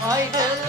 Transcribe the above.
Haydi.